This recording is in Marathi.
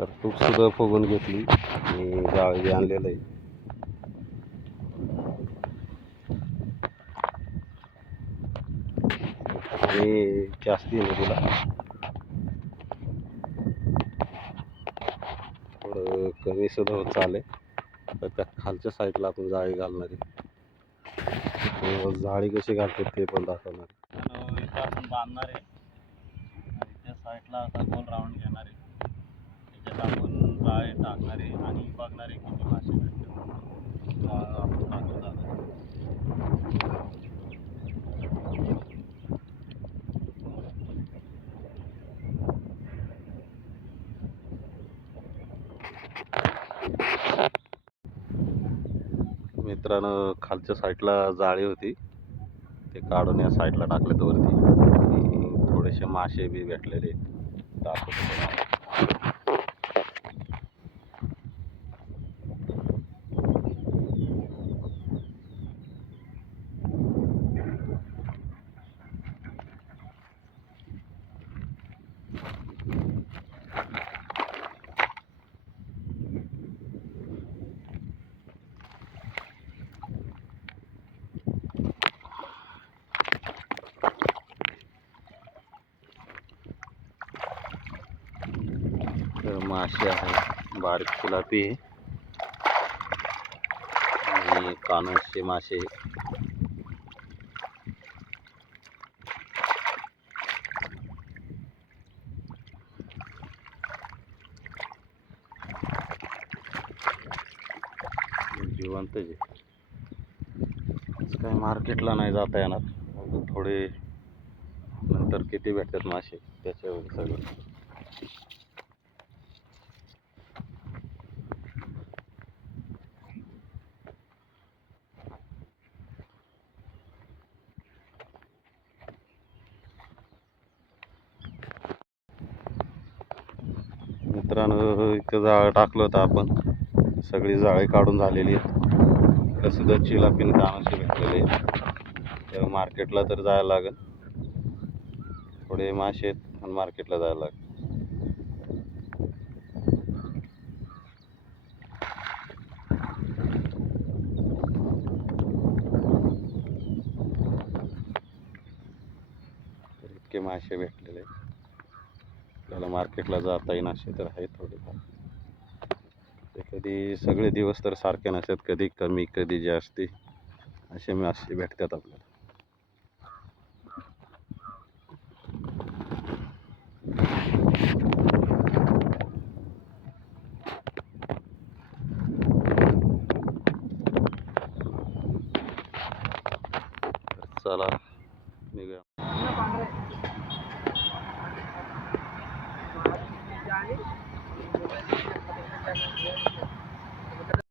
तर सुद्धा फुगून घेतली आणि जाळी आणलेलं आहे. आणि जास्ती नदीला थोडं कमी सुद्धा होत चालले. तर त्या खालच्या साईडला आपण जाळी घालणार आहे. जाळी कशी घालते ते पण दाखवणार आहे. इथं आपण बांधणार आहे आणि त्या साईडला आता गोल राऊंड घेणार आहे. त्याच्यात आपण जाळी टाकणार आहे आणि बघणार आहे किती मासे भेटतात. आपण टाकून जाणार. मित्रांनो, खालच्या साईडला जाळी होती, ते काढून या साईडला टाकलेत वरती आणि थोडेसे मासे बी भेटलेले दाखवतो. मासे आहे, बारीक फुलापी आणि कानोचे मासे. जिवंत जे काय मार्केटला नाही जाता येणार. थोडे नंतर किती भेटतात मासे त्याच्यावर सगळं. मित्रांनो, इथं जाळं टाकलं होतं आपण, सगळी जाळी काढून झालेली आहे. इकडं सुद्धा चिलापिन कानाचे भेटलेले आहेत. तर मार्केटला तर जायला लागेल. थोडे मासे आहेत आणि मार्केटला जायला लागेल. तर इतके मासे भेटलेले आहेत. त्याला मार्केटला जाता येईन असे तर आहे थोडेफार. ते कधी सगळे दिवस तर सारखे नसतात, कधी कमी कधी जास्ती असे मासे भेटतात आपल्याला. चला निघूया.